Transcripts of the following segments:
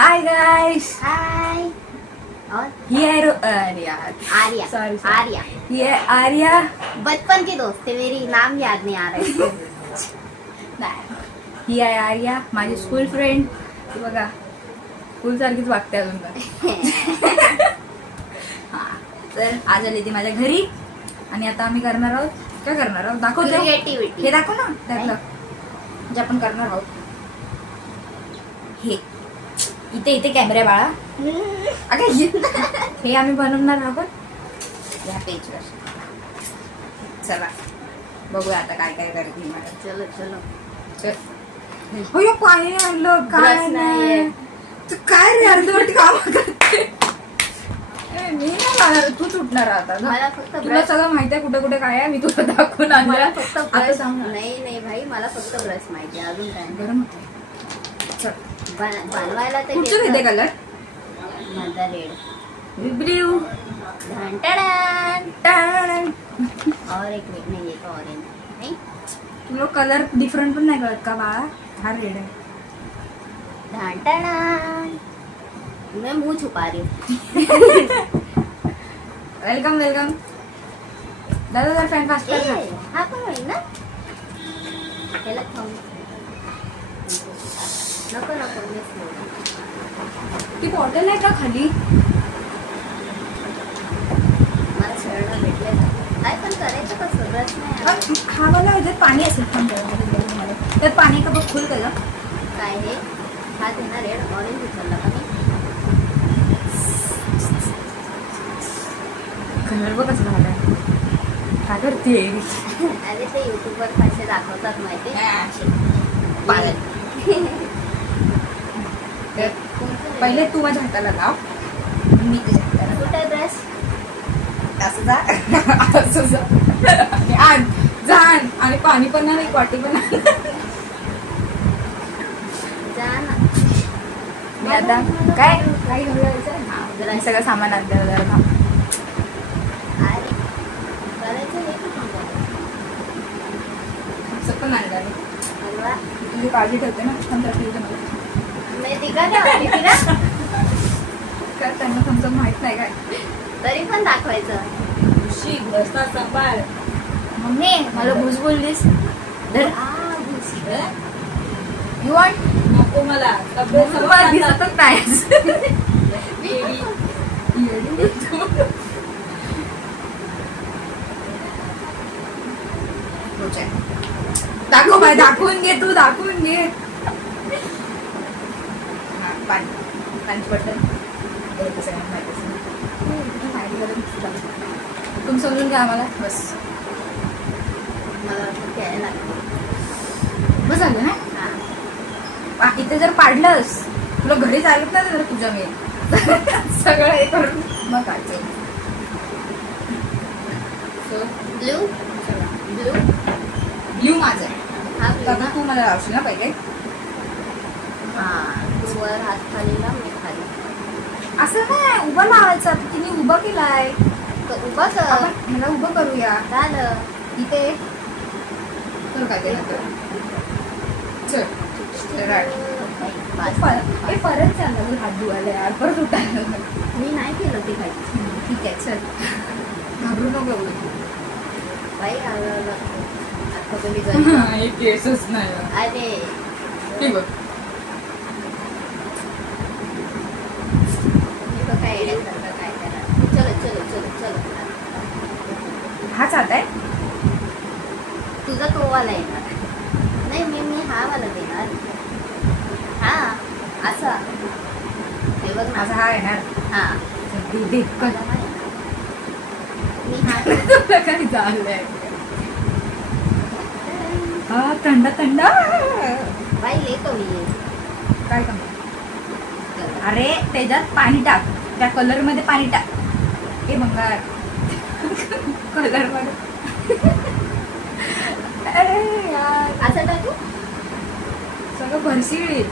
Hi guys. हाय। और ये है आर्या। आर्या। Sorry. आर्या ये है आर्या। बचपन के दोस्त थे, मेरी नाम याद नहीं आ रहा है। ही आहे आर्या, माझी स्कूल फ्रेंड. बघा स्कूल सारखीच वागते अजून पण. हा तर आज आली ती माझ्या घरी आणि आता आम्ही करणार आहोत. काय करणार आहोत दाखवतो. क्रिएटिव्हिटी. हे दाखव ना त्यातलं जे आपण करणार आहोत. हे इथे इथे कॅमेरा बाळा. अगं हे आम्ही बनवणार आहोत या पेजवर. चला बघूया आता काय काय करते मॅडम. चलो चलो. चल हो यो पाणी आणलं काय Brush नाही नाहीये. तू काय रे अर्धवट काम करते. मी नाही जाणार, तूच उठणार आता ना. मला फक्त तुला ब्रश. सगळं माहिती आहे कुठे कुठे काय आहे. मी तुला दाखवून आणलं. मला फक्त आता ब्रश. सांग ना. नाही नाही भाई, मला फक्त ब्रश माहिती आहे, अजून काय नाही. गरम होते. चल बनवायला ते कुठचं घेते कलर. माझा रेड. ब्ल्यू और एक रेड नहीं, एक ऑरेंज नहीं. तुला कलर डिफरंट पण नाही कळत का बाळा. हा रेड आहे. मैं मुंह छुपा रही हूँ. Welcome welcome. दादा जर फॅन फास्ट कर ना. हा पण होईल ना. त्याला खाऊन नको नको मिस ती बॉटल आहे का खाली. मला शरण भेटले काय पण करायचं कसं ब्रश नाही. हा वाला ह्याच्यात पाणी असेल पण त्यात पाणी का बघ फुल केलं. काय हे हा ना रेड ऑरेंज उचलला का मी. कलर बघ कसं झालं. काय करते. अरे ते युट्यूबवर कसे दाखवतात माहिती. पहिले तू माझ्या हाताला लाव मी तुझ्या हाताला कुठे ब्रश. असं जा असं जा आणि आण जाण आणि पाणी पण नाही एक वाटी पण नाही. जा ना. मी आता काय काय घेऊन जायचं. मी सगळं सामान आणलं जरा. अरे करायचं हे की समजा. पण आणलं हलवा तुझी काळजी ठेवते ना. समजा ठेवते मला मी तिघा ठेवायची तिला. काय त्यांना समजा माहित नाही काय. तरी पण दाखवायचं. सांभाळ मम्मी मला भूस बोललीस. यू वॉन्ट नको मला मला दिसतच नाही. दाखव बाय दाखवून घे तू दाखवून घे. हा पाणी पाणी बटन तुम्ही समजून घ्या आम्हाला बस. मला घ्यायला लागतं. बस झालं ना. हा. इथे जर पाडलंस तुला घरी चालत नाही जर तुझ्या मी सगळं हे करून मग काढते. ब्लू ब्लू ब्ल्यू माझं आहे. हा ब्लू तर ना. तू मला लावशील ना पहिले. हा तू वर हात खाली लाव, मी खाली. असं नाही उभं लावायचं. तिने उभं केलाय. तर उभा कर. आपण मला उभं करूया. झालं. इथे तर काय ते नंतर चल हे परत चाललं हात धुवायला यार. परत उठायला मी नाही केलं ते खाली. ठीक आहे चल घाबरू नको एवढं. बाई आलं आता तुम्ही जर हे केसच नाही. अरे ठीक बघ मी बघ काय येण्यासारखं काय करा. चलो चलो चलो चलो. हाच हात आहे. तुझा तो वाला येणार. नाही मी हा वाला देणार. हा असा हे बघ माझा ना. हा येणार. हा दे दे मला नाही येणार. मी हा तुला काय झालंय. हा थंड थंड बाई येतो मी. काय कमी. अरे त्याच्यात पाणी टाक. त्या कलर मध्ये पाणी टाक. हे भंगार कलर मध्ये. अरे यार असं टाकू सगळं भरशील.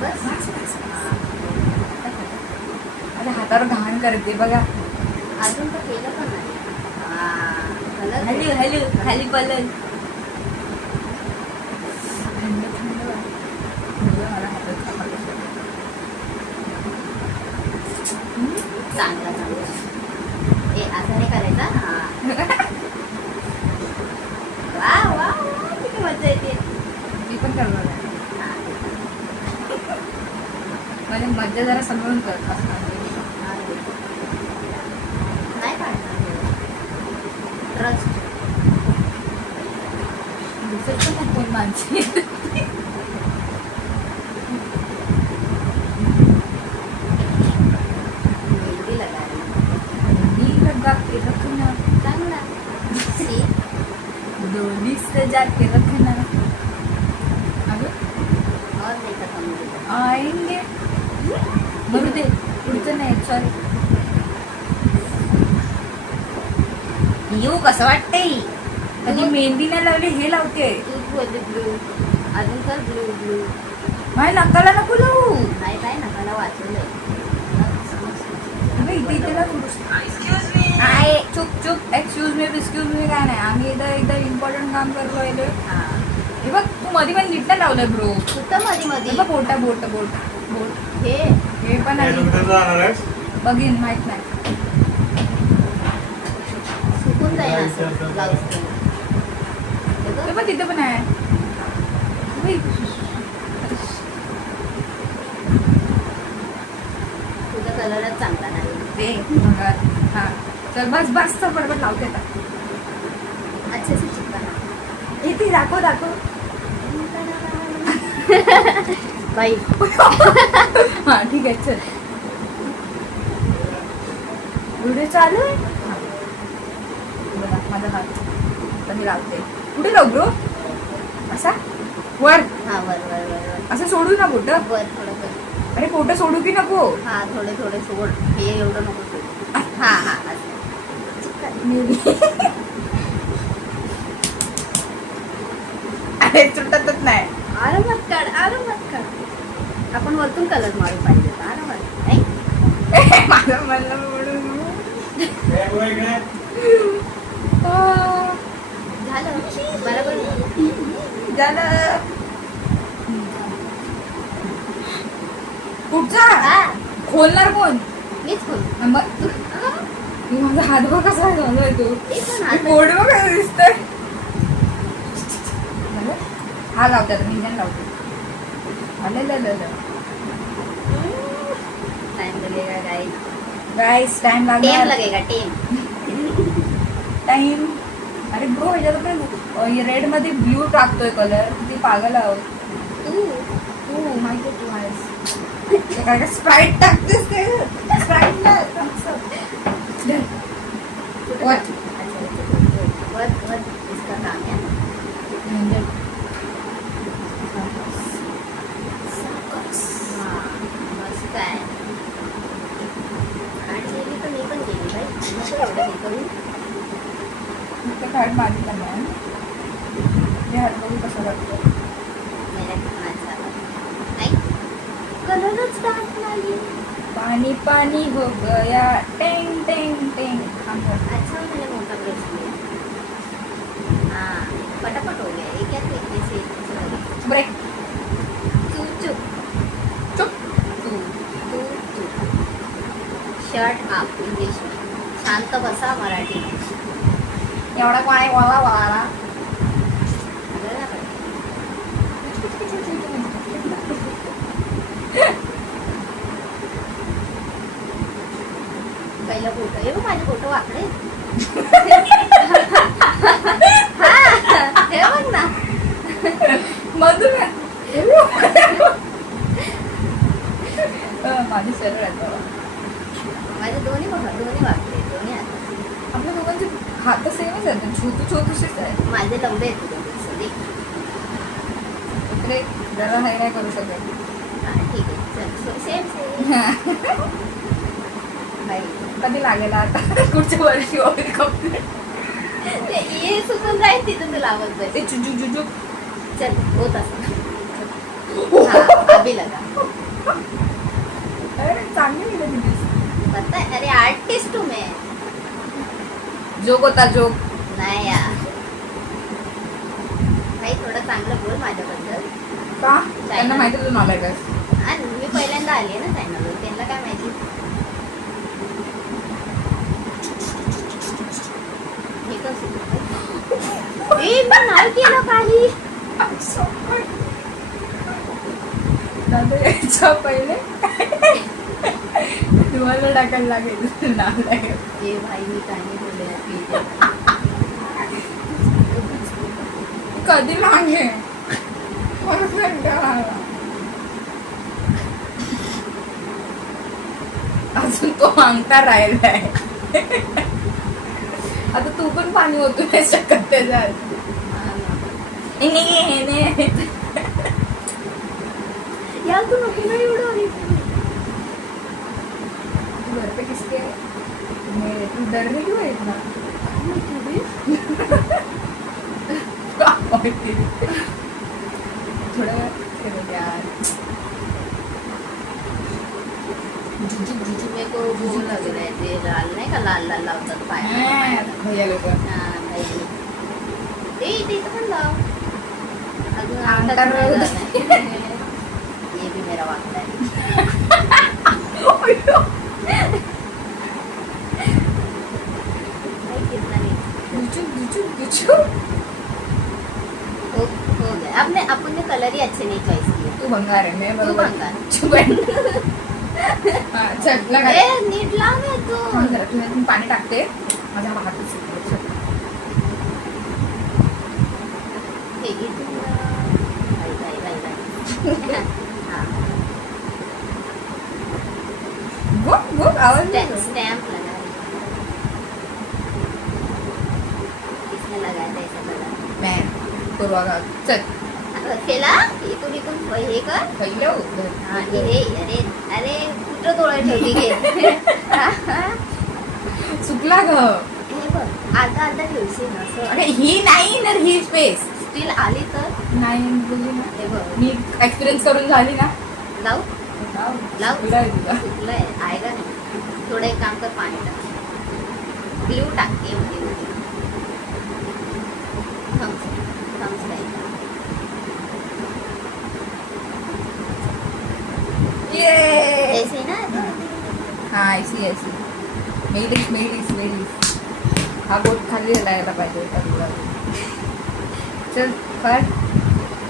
बस. आता हातावर घाण करते बघा. अजून तर केलं पण नाही. कलर हॅलो हॅलो खाली पलन. थंड थंड मला हातात करणार आहे. म्हणजे मज्जा जरा सांभाळून करत असणार. नाही काढणार ट्रस्ट. दिसत पण कोण माणसी. मेहंदी लगावी. मी लगा के रखना, चांगला. सी डोली से जाके रखना. अगं और नाही का समजलं. आएंगे. बरू दे पुढचं नाही. सॉरी. येऊ कसं वाटतंय. कधी मेहंदी नाही लावली हे लावते. तूच बोलली ब्लू. अजून तर ब्लू ब्लू. माझ्या नकाला नको लावू. नाही काय नकाला वाचवलंय. अगं इथे इथे लावू. आहे चुप चुप. एक्सक्यूज मी काय नाही. आम्ही एकदा इम्पॉर्टंट काम करतो राहिलो. हा हे बघ तू मध्ये पण नीट नाही लावलंय ब्रो. कुठं मध्ये मध्ये बोट हे हे पण आहे. बघीन माहित नाही. सुकून जाईल असं ब्लाऊज. हे पण तिथे पण आहे. उई. तुझा कलरच चांगला नाही. ते मग हा चल बस तर बरोबर लावते आता. अच्छे से चिपका. इथे दाखव. बाई हा ठीक आहे चल. व्हिडिओ चालू आहे. बघा माझा हात तर मी लावते. कुठे लावू ब्रो. असा वर हा वर वर वर वर असं सोडू ना बोट. वर थोडं वर. अरे फोटो सोडू की नको. हा थोडे सोड. हे एवढं नको सोड. हा हा असं. अरे सुटतच नाही. आरामात काढ. आपण वरतून कलर मारू पाहिजे. आरामात नाही. माझं म्हणलं म्हणून झालं बरोबर. झालं. कुठचा हा खोलणार कोण. मीच खोल. नंबर मी माझा हात बघ कसा झालोय तो. ते पण हात. बोर्ड बघ कसं दिसतंय. हा लावते आता. मी नाही लावते. आलेलं टाइम लगेगा गाइस. गाईस टाइम टेम लागणार. लगेगा टेम. टाइम. अरे ब्रो ह्याच्यात रेड मध्ये ब्ल्यू टाकतोय कलर. ती पागल आहोत. तू माहिती तू आहेस. काय स्प्राईट टाकतेस ते. स्प्राईट वर इसका काम है. हा मस्त आहे. आणि गेली तर मी पण गेली बाई. नको एवढं हे करू. कार्ड मागितला मॅम. हे हात बघू कसं वाटतं. मेरा कितना अच्छा लगा. नाही कलरच डार्क नाही. पानी पानी हो गया. Tang tang tang. अच्छा मैंने मोटा ब्रश लिया. हाँ फटाफट हो गया. एक क्या देखने से ब्रेक. चुप चुप चुप. तू चुप. शर्ट आप इंग्लिश में. शांत बसा मराठी में. एवढा पाणी वाला. पहिला फोटो. हे बघ माझे फोटो वाकडे. हे बघ ना. मधून माझी सरळ आहे बाबा. माझे दोन्ही बघा. दोन्ही वाकडे. दोन्ही हात. आपल्या दोघांचे हात सेमच आहेत. छोटूशीच आहे. माझे लंबे आहेत दोन्ही. इकडे जरा हे नाही करू शकत. हां ठीक आहे. चल सेम नाही कधी लागेल आता. पुढच्या वर्षी वगैरे कम्प्लीट. ये सुकून जाईल तिथं तुला आवड जाईल. ते चुचू. चल होत असं. हाँ अभी लगा. अरे चांगली गेलं तुझी. पता है. अरे आर्टिस्ट हूँ मैं. जोक होता जोक. नाही यार भाई थोडं चांगलं बोल माझ्याबद्दल. का त्यांना माहिती तुझं नॉलेज आहे. आणि मी पहिल्यांदा आली आहे ना चॅनलवर. त्यांना काय माहिती. हे कसं मी नाव केलं काही. तर यायच्या पहिले तुम्हाला टाकायला लागेल नाव लागेल. ये भाई मी काय नाही बोलले. कधी मागे अजून तो मागता राहिलाय. आता तू पण पाणी ओतू नाही शकत त्याच्यात. यार तू नको ना एवढं आणि घर पे किसके तू डर रही हो इतना. थोड़ा यार मेरे को वो लग रहा है ते लाल नाही का लाल लाल लावतात पायाला. भैया लोक हा भाई ते ते पण लाव अजून अंतर अंतर राहू दे. ये भी मेरा वागता है. नहीं कितना नहीं हो गया. आपने अपन ने कलर ही अच्छे नहीं चॉइस किए. तू भंगार आहे मैं तू बरोबर. भंगार. चुप आहे. हा, चल लगा. ए नीट लाव ना तू. थांब जरा, तुझ्यात मी पाणी टाकते. माझा हातच सुकला. हे घे तू. बाई. हा. गुप गुप आवाज येतो. स्टैम्प लगा है. किसने लगाया था ऐसा कलर? मैं पूर्वा चल केला इथून इथून हे कर. पहिलं होतं. हा, हे अरे अरे कुठं डोळे ठेवली घे. चुकला ग. हे बघ अर्धा अर्धा ठेवशील ना असं. अरे ही नाही ना ही स्पेस स्टील आली तर नाही बोलली ना. हे बघ मी एक्सपिरियन्स करून झाली ना. लाव लाव. चुकलाय तुला. सुकलंय आहे का नाही. थोडं एक काम कर पाणी टाक. ग्लू टाकते मध्ये थम्स थम्स टाईप. ये ऐसे ना हा ऐसी ऐसी मेडीस मेडीस मेडीस. हा बोट खाली लागायला पाहिजे होता तुला. चल फार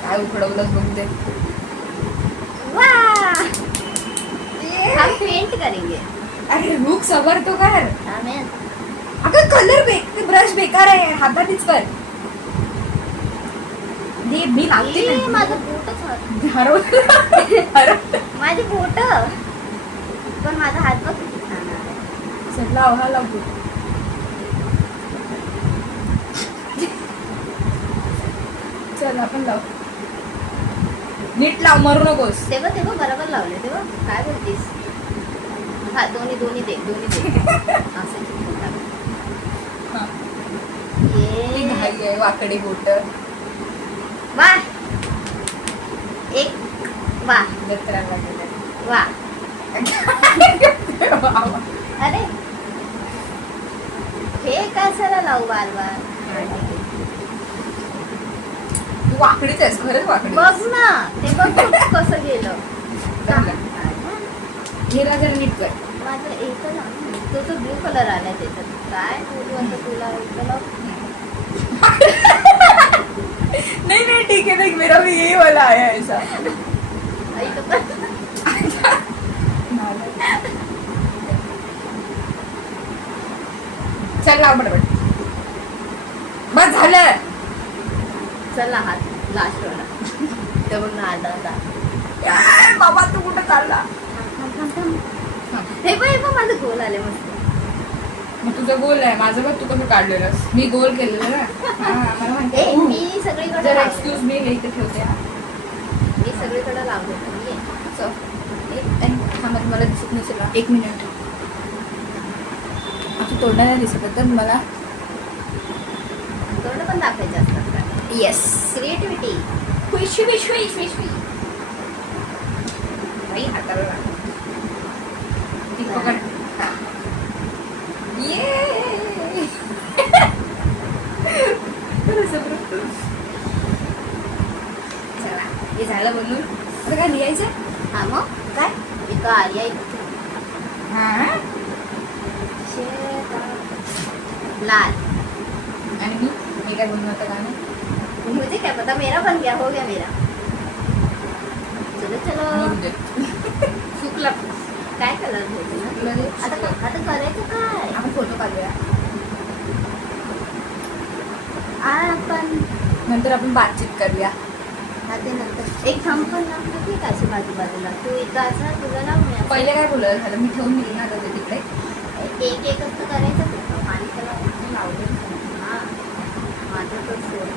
काय उकडवलंच बघू दे. वाह हम पेंट करेंगे. अरे रुक सबर तो कर. आमेन. अगं कलर ब्रश बेकार आहे हातातच कर. दे मी लावते ए, ना. माझं बोटच हरवलं. माझे बोट पण माझा हात बघ किती छान आहे. चल लाव हा लावतो. चल आपण लाव. नीट लाव मरू नकोस. तेव्हा तेव्हा बरोबर लावले तेव्हा काय बोलतीस. हा दोन्ही दोन्ही दे असं चिकटून टाक. हा. ती ये घाई आहे वाकडी बोट. वा एक वा जत्राला गेलं. वा अरे हे कशाला लावू बार बार. तू वाकडीच आहेस खरंच वाकडी. बघ ना ते बघ कसं गेलं. घेरा जरा नीट कर. माझं एक तो जो ब्लू कलर आलाय त्याच्यात काय बोलू आता तुला एक लाव. नहीं नहीं ठीक है देख मेरा भी यही वाला आया है ऐसा. ऐक पण. चल लाव बडबड. बस झालं. चला हात लास्ट वाला. ते बघ ना अर्धा अर्धा. काय बाबा तू कुठं चालला. हे पण माझं गोल आले मस्त. मग तुझं गोल आहे माझं बघ तू कसं काढलेलंस. मी गोल केलेलं ना. हा, मला माहिती ए आहे. मी सगळीकडे जरा लावले. एक्सक्यूज मी इथे ठेवते हा. मी सगळीकडे लावले तुम्ही ये. थांबा मला दिसत नसेल. एक मिनिट. आता तोंडाला दिसत तर मला. तोंड पण दाखवायचे असतात का. येस. क्रिएटिव्हिटी. खुशी विश्वी विश्वी बाई हाताला लाग. ती पकड. हा. ये चला हे झालं बनून. आता काय लिहायचं. हा मग काय इथं आर्या इथे हा लाल. आणि मी काय बनवू आता गाणं. मुझे क्या पता मेरा बन गया हो गया मेरा. चलो चलो मरू दे. सुकला काय कलर घ्यायचं ना? आता करायचं काय आपण फोटो काढूया. आपण नंतर आपण बातचीत करूया. हा ते नंतर एक थंब पण लावलं की काय अशी बाजूला तू एकदा असा तुला लावून पहिले काय बोललं झालं मी ठेवून दिली ना त्याच्या तिकडे. एक एक असं करायचं फक्त पाणी त्याला लावलं हा माझं तर सोड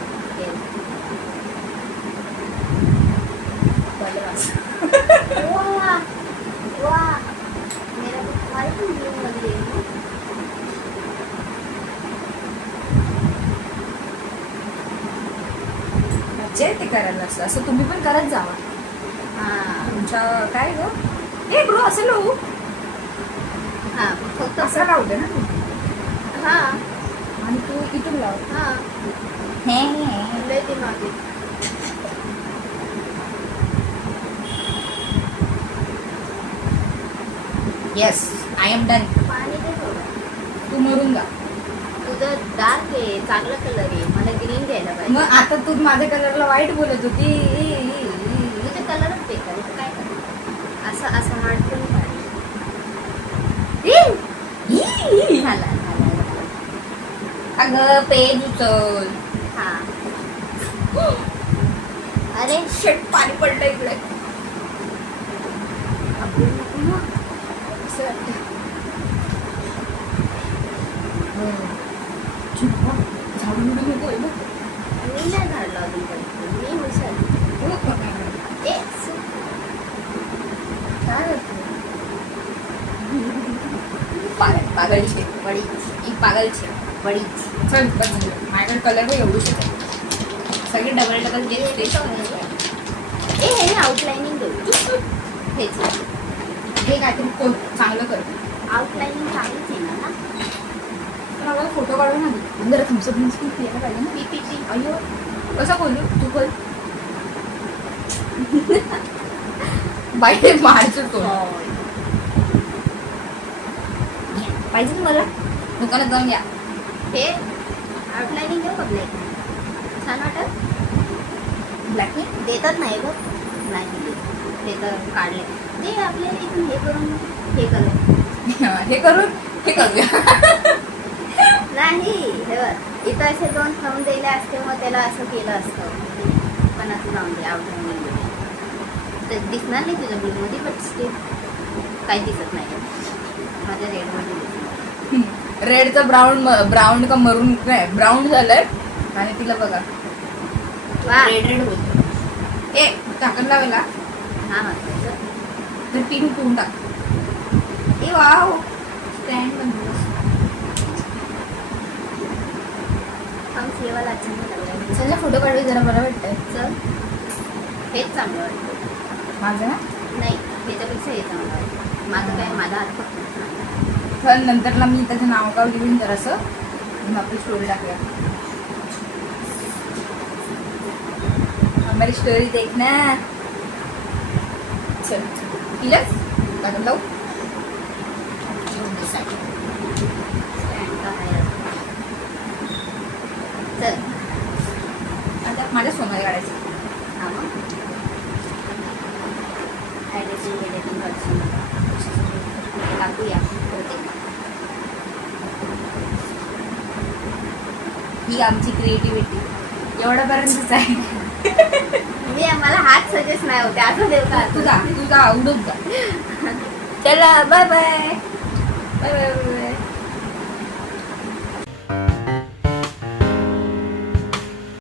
वा वा मेरा तो तुम्हारे पण ब्लू मध्ये आहे ना? मज्जा येते करायला असं. असं तुम्ही पण करत जावा. हा तुमच्या काय ग ए ब्रो असं लावू हा फक्त असं लावू दे ना तू. हा आणि तू इथून लाव. हा हे लय ते मागे येस आय एम डन. पाणी दे थोडं तू मरून जा. तुझं डार्क आहे चांगला कलर आहे मला ग्रीन घ्यायला पाहिजे मग आता तू माझ्या कलरला वाईट बोलत होती. तुझे कलरच बेकार आहे तर काय करणार असं असं मांडून काढ झाला अगं पेन उचल. हा अरे शेट पाणी पडलं इकडे. आपण नको ना. असं वाटतं. झाडून बिडून नको आहे बघ. मी नाही झाडलं अजून मी हुशार ए काय पागल छे बडी ही पागल छे. बडी चल बस झालं. माझ्याकडे कलर पण एवढू शकतो. सगळे डबल डबल घेतले. ए हे आउटलाइनिंग देऊ हेच हे काहीतरी कोण चांगलं कर. आउटलाइनिंग चांगलीच आहे ना पण आम्हाला फोटो काढून ना जरा थम्सअप बिम्सअप यायला पाहिजे ना. पीपीटी अय्यो कसं बोलू तू बोल. बाई मारतो तो पाहिजे ना मला दुकानात जाऊन या. हे आउटलाइनिंग देऊ का ब्लॅक छान वाटत ब्लॅक देतात नाही बघ नाही देत ते तर काढले ते आपल्याला इथून हे करून हे करू हे करून हे करूया. नाही हे बघ इथं असे दोन थंब दिले असते मग त्याला असं केलं असतं पण असं लावून दे आउटलाइनिंग दे तर दिसणार नाही तुझ्या ब्लूमध्ये बट स्टिल काही दिसत नाही माझ्या रेडमध्ये दिसणार रेडचं ब्राऊन का मरून काय ब्राऊन झालंय आणि तिला बघा वा रेड रेड होत. ए टाकून लावायला हा हा तर पिन करून टाक. ए वाव स्टँड बनवलं. हम सेवाला अच्छा नाही लागला चल ना फोटो काढू जरा बरं वाटतंय. चल हेच चांगलं वाटतं माझं ना नाही त्याच्यापेक्षा हे चांगलं वाटतं माझं काय माझा हात फक्त तर नंतरला मी त्याचं नाव गाव लिहून जरासं मग आपली स्टोरी टाकूया. हमारी स्टोरी देख ना. चल तिलाच टाकून लावू. स्टँड का आहे चल आता माझ्या सोनाला काढायचं. हा मग एडिटिंग करशील टाकूया होते ही आमची क्रिएटिव्हिटी एवढ्यापर्यंतच आहे. मी मला हात सजेस्ट नाही होते असं देऊ का तुझा आवडून जा. चला बाय बाय बाय बाय.